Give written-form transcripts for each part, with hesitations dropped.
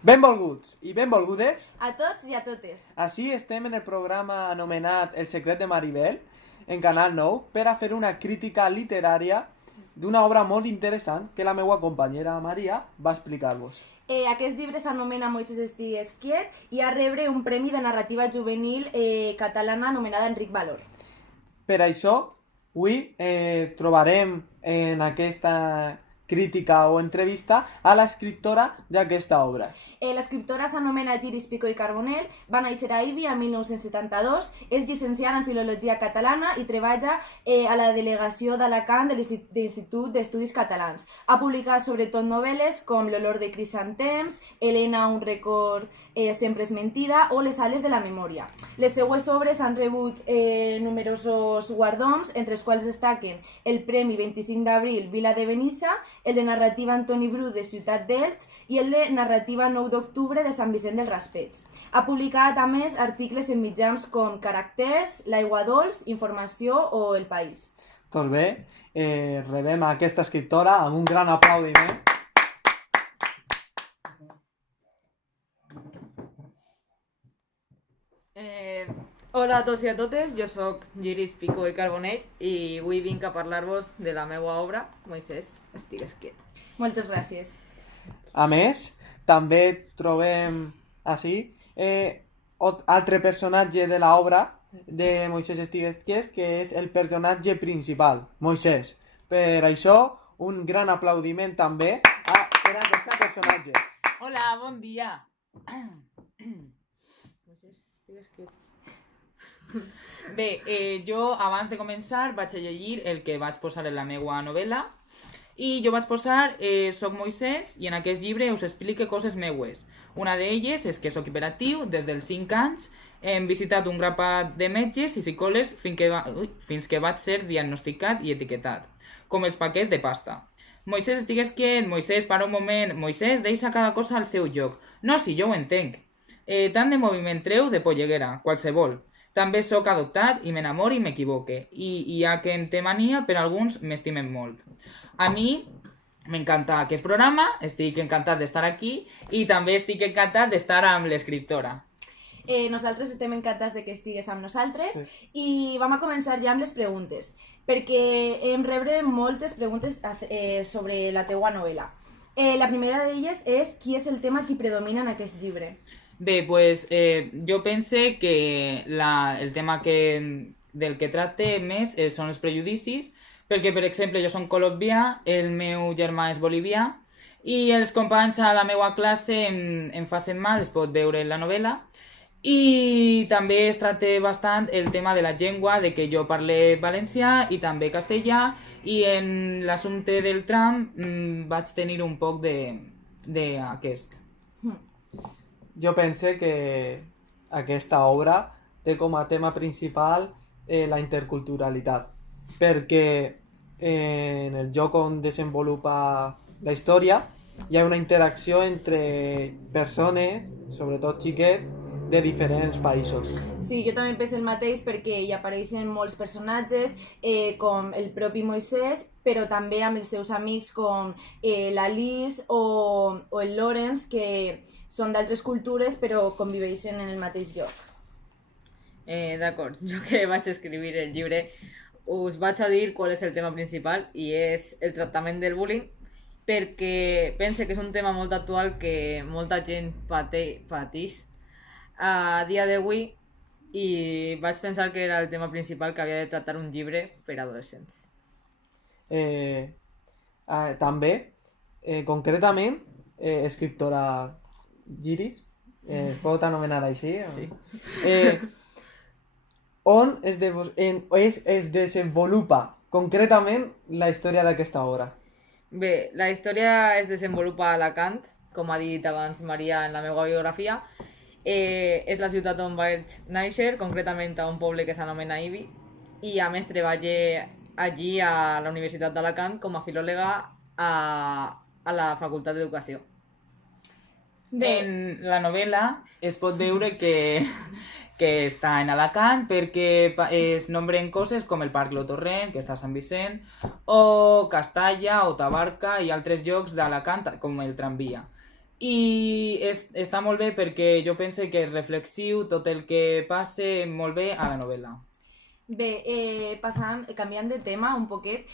Benvolguts i benvolgudes. A tots i a totes. Així estem en el programa anomenat El secret de Maribel, en Canal 9, per a fer una crítica literària d'una obra molt interessant que la meva companyera Maria va explicar-vos. Aquest llibre s'anomena Moisès estigues quiet i a rebre un premi de narrativa juvenil catalana anomenada Enric Valor. Per això, avui trobarem en aquesta crítica o entrevista a l'escriptora d'aquesta obra. L'escriptora s'anomena Giris Picó i Carbonell, va néixer a Ibi en 1972, és llicenciada en Filologia Catalana i treballa a la delegació d'Alacant de l'Institut d'Estudis Catalans. Ha publicat sobretot novel·les com L'olor de crisantems, Helena, un rècord sempre és mentida o Les ales de la memòria. Les seues obres han rebut numerosos guardons, entre els quals destaquen el Premi 25 d'abril Vila de Benissa, el de narrativa Antoni Bru de Ciutat d'Elx i el de narrativa 9 d'octubre de Sant Vicent del Raspeig. Ha publicat, a més, articles en mitjans com Caràcters, L'Aigua Dols, Informació o El País. Doncs bé, rebem a aquesta escriptora amb un gran aplaudiment. Hola a tots i a totes, jo sóc Giris Picó i Carbonell i avui vinc a parlar-vos de la meva obra, Moisès estigues quiet. Moltes gràcies. A més, també trobem així altre personatge de l'obra de Moisès estigues quiet, que és el personatge principal, Moisès. Per això, un gran aplaudiment també per a aquest personatge. Hola, bon dia. Moisès estigues quiet. Bé, jo abans de començar vaig a llegir el que vaig posar en la meva novel·la i jo vaig posar soc Moisès i en aquest llibre us explique coses meues. Una d'elles és que soc hiperactiu des dels 5 anys, hem visitat un grapat de metges i psicòlegs fins que vaig ser diagnosticat i etiquetat, com els paquets de pasta. Moisès estigues quiet, Moisès para un moment, Moisès deixa cada cosa al seu lloc. No, si jo ho entenc. Tant de moviment treu de polleguera, qualsevol. També sóc adoptat i m'enamoro i m'equivoque. I hi ha que em té mania, però alguns m'estimen molt. A mi m'encanta aquest programa, estic encantat d'estar aquí i també estic encantat d'estar amb l'escriptora. Nosaltres estem encantats de que estigues amb nosaltres i vam a començar ja amb les preguntes, perquè hem rebre moltes preguntes sobre la teua novel·la. La primera d'elles és qui és el tema que predomina en aquest llibre? Bé, pues jo pense que el tema del que tracte més són els prejudicis, perquè, per exemple, jo soc colombià, el meu germà és bolivià, i els companys a la meva classe em facin mal, es pot veure en la novel·la, i també es tracta bastant el tema de la llengua, de que jo parle valencià i també castellà, i en l'assumpte del tram vaig tenir un poc d'aquest. Jo pense que aquesta obra té com a tema principal la interculturalitat, perquè en el lloc on desenvolupa la història hi ha una interacció entre persones, sobretot xiquets, de diferents països. Sí, jo també penso el mateix perquè hi apareixen molts personatges com el propi Moisès, però també amb els seus amics com l'Alice o el Lawrence, que són d'altres cultures però conviveixen en el mateix lloc. D'acord, jo que vaig escriure el llibre us vaig a dir qual és el tema principal i és el tractament del bullying, perquè pense que és un tema molt actual que molta gent pateix a dia d'avui i vaig pensar que era el tema principal que havia de tractar un llibre per a adolescents. També, concretament, escriptora Giris, es pot anomenar així? Sí. On es desenvolupa concretament la història d'aquesta obra? Bé, la història es desenvolupa a Alacant, com ha dit abans Maria en la meva biografia. És la ciutat on vaig néixer, concretament a un poble que s'anomena Ibi, i a més treballo allí a la Universitat d'Alacant com a filòloga a la Facultat d'Educació. En la novel·la es pot veure que està en Alacant perquè es nombren coses com el Parc Lo Torrent, que està a Sant Vicent, o Castalla o Tabarca i altres llocs d'Alacant com el tramvia. I està molt bé perquè jo pense que és reflexiu, tot el que passe molt bé a la novel·la. Bé, canviant de tema un poquet,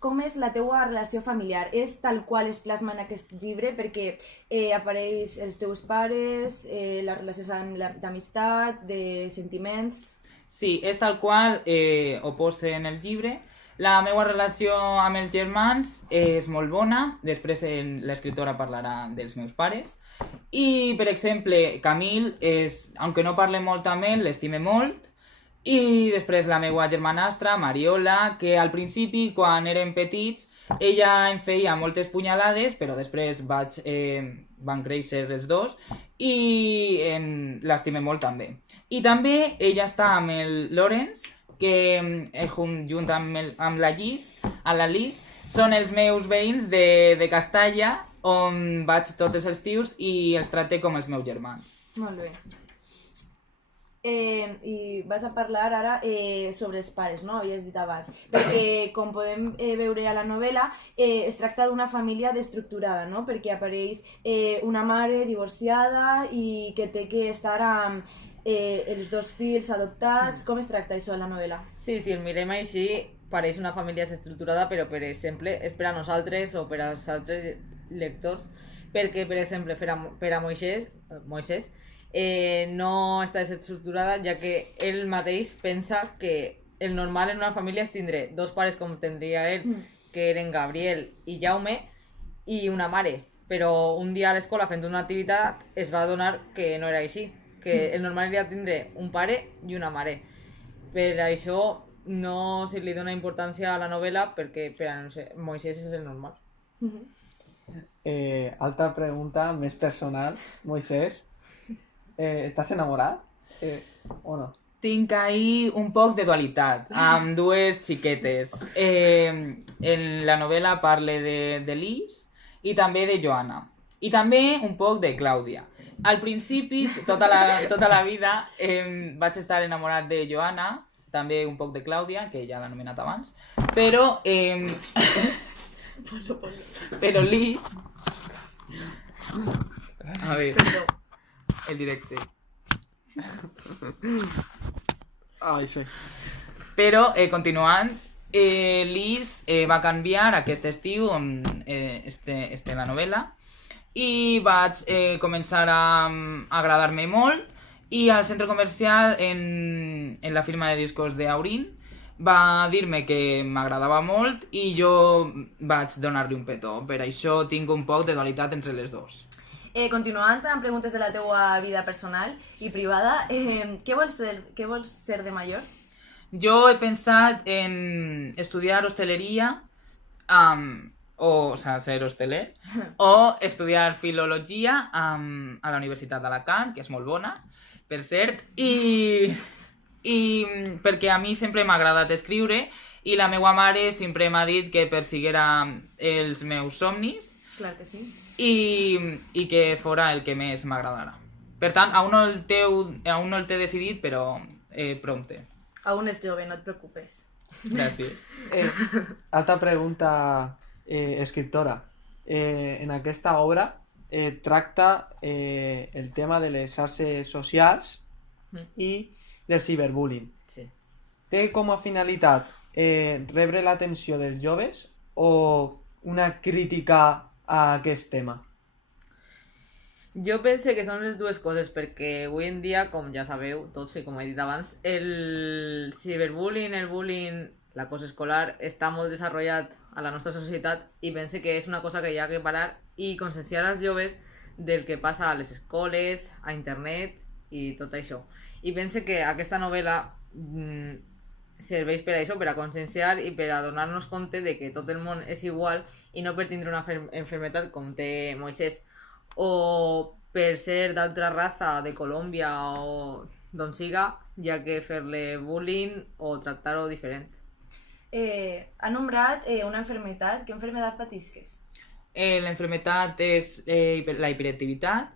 com és la teua relació familiar? És tal qual es plasma en aquest llibre? Perquè apareix els teus pares, les relacions d'amistat, de sentiments... Sí, és tal qual ho posa en el llibre. La meva relació amb els germans és molt bona, després l'escriptora parlarà dels meus pares. I, per exemple, Camil, aunque no parle molt amb ell, l'estime molt. I després la meva germanastra, Mariola, que al principi, quan érem petits, ella em feia moltes punyalades, però després van créixer els dos i l'estime molt també. I també ella està amb el Lawrence, que junt amb la Lis, són els meus veïns de Castalla, on vaig tots els estius i els tracte com els meus germans. Molt bé. I vas a parlar ara sobre els pares, no? Havies dit abans. Perquè, com podem veure a la novel·la, es tracta d'una família destructurada, no? Perquè apareix una mare divorciada i que té que estar amb els dos fills adoptats. Com es tracta això a la novel·la? Sí, si el mirem així, pareix una família desestructurada, però, per exemple, és per a nosaltres o per als altres lectors, perquè, per exemple, per a Moisès no està desestructurada, ja que ell mateix pensa que el normal en una família és tindre dos pares com tindria ell, que eren Gabriel i Jaume, i una mare. Però un dia a l'escola, fent una activitat, es va adonar que no era així, que el normal era tindre un pare i una mare. Per això no se li dona importància a la novel·la, perquè per a Moisès és el normal. Altra pregunta, més personal. Moisès, ¿estás enamorat? ¿O no? Tinc ahí un poc de dualitat, amb dues xiquetes. En la novel·la parle de Lis i també de Joana. I també un poc de Clàudia. Al principi, tota la vida, vaig estar enamorat de Joana, també un poc de Clàudia, que ja l'he anomenat abans, però però Lis... A veure... El directe. Ai, sí. Però, continuant, Lis va canviar aquest estiu on la novel·la i vaig començar a agradar-me molt i al centre comercial en la firma de discos d'Aurin va dir-me que m'agradava molt i jo vaig donar-li un petó. Per això tinc un poc de dualitat entre les dues. Continuant amb preguntes de la teua vida personal i privada, què vols ser de major? Jo he pensat en estudiar hosteleria, o sea, ser hosteler, o estudiar filologia a la Universitat d'Alacant, que és molt bona, per cert, i perquè a mi sempre m'ha agradat escriure i la meva mare sempre m'ha dit que persiguera els meus somnis. Clar que sí. I que fora el que més m'agradara. Per tant, aún no el té decidit, però prompte. Aún és jove, no et preocupes. Gràcies. Altra pregunta, escriptora. En aquesta obra tracta el tema de les xarxes socials i del ciberbullying. Sí. Té com a finalitat rebre l'atenció dels joves o una crítica a aquest tema? Jo penso que són les dues coses, perquè avui en dia, com ja sabeu tots i com he dit abans, el ciberbullying, el bullying, l'acoso escolar, està molt desenvolupat a la nostra societat i penso que és una cosa que hi ha que parar i conscienciar als joves del que passa a les escoles, a internet i tot això. I penso que aquesta novel·la serveix per a això, per a conscienciar i per a donar-nos compte de que tot el món és igual i no per tindre una enfermetat com té Moisès o per ser d'altra raça, de Colòmbia o d'on siga, ja que fer-le bullying o tractar-ho diferent. Ha nombrat una enfermetat. Què enfermetat patisques? La enfermetat és la hiperactivitat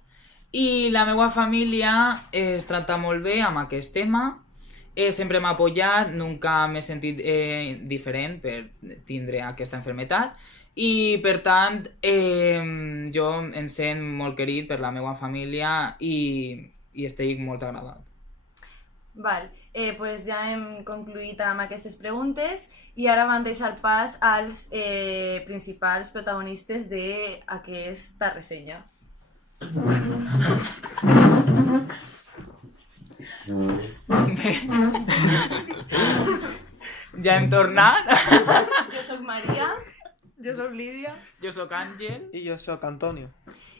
i la meva família es tracta molt bé amb aquest tema. Sempre m'ha apoyat, nunca m'he sentit diferent per tindre aquesta enfermetat I, per tant, jo em sent molt querit per la meva família i estic molt agradat. Val, pues ja hem concluït amb aquestes preguntes i ara vam deixar pas als principals protagonistes d'aquesta ressenya. Bé. Ja hem tornat. Jo sóc Maria Jo sóc Lídia. Jo sóc Àngel. I jo sóc Antonio.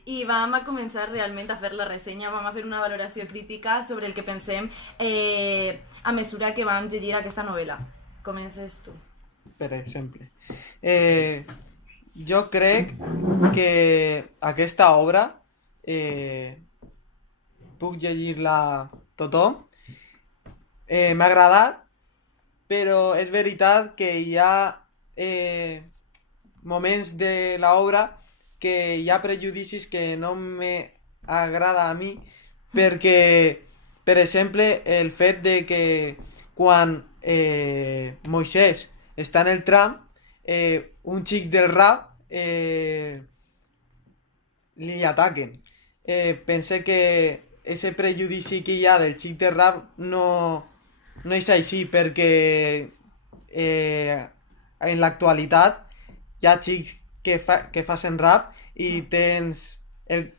i vam a començar realment a fer la ressenya, vam a fer una valoració crítica sobre el que pensem a mesura que vam llegir aquesta novel·la. Comences tu. Per exemple. Jo crec que aquesta obra puc llegir-la tothom. M'ha agradat, però és veritat que hi ha moments de l'obra que hi ha prejudicis que no m'agrada a mi, perquè, per exemple, el fet de que quan Moisès està en el tram, un xic del rap li ataquen. Pense que ese prejudici que hi ha del xic del rap no és així, perquè en l'actualitat hi ha xics que facin rap i tens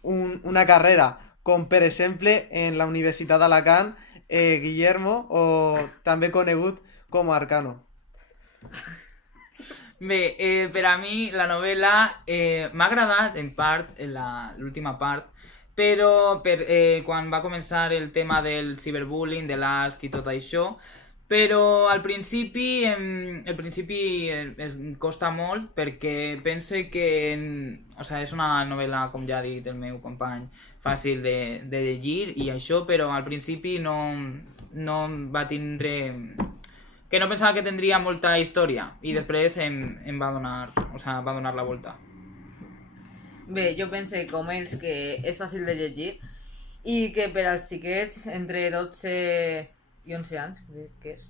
una carrera, com per exemple en la Universitat d'Alacant, Guillermo, o també conegut com Arcano. Bé, per a mi la novel·la m'ha agradat en part, l'última part, però quan va començar el tema del ciberbullying, de l'asc i tot això, però al principi es costa molt perquè pense que és una novel·la, com ja ha dit el meu company, fàcil de llegir i això, però al principi no va tindre... que no pensava que tindria molta història i després em va donar la volta. Bé, jo pense com ells que és fàcil de llegir i que per als xiquets entre 12 i 11 anys, crec que és,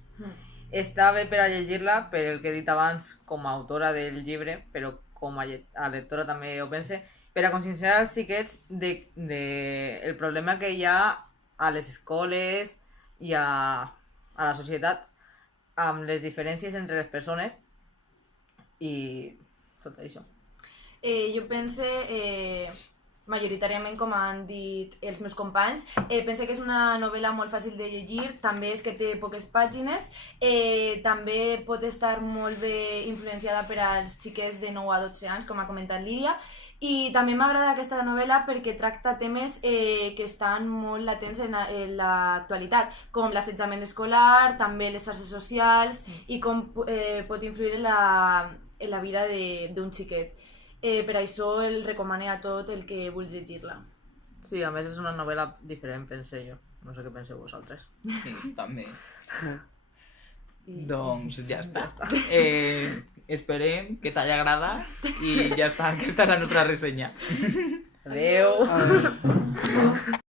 està bé per a llegir-la, per el que he dit abans, com a autora del llibre, però com a lectora també ho pense, per a conscienciar als xiquets el problema que hi ha a les escoles i a la societat amb les diferències entre les persones i tot això. Jo pense, majoritàriament com han dit els meus companys, pense que és una novel·la molt fàcil de llegir, també és que té poques pàgines, també pot estar molt bé influenciada per als xiquets de 9 a 12 anys, com ha comentat Lídia, i també m'agrada aquesta novel·la perquè tracta temes que estan molt latents en l'actualitat, com l'assetjament escolar, també les xarxes socials i com pot influir en la vida d'un xiquet. Per això el recomano a tot el que vulgui llegir-la. Sí, a més és una novel·la diferent, pense jo. No sé què penseu vosaltres. Sí, també. Doncs ja està. Esperem que t'hagi agradat i ja està, aquesta és la nostra ressenya. Adeu!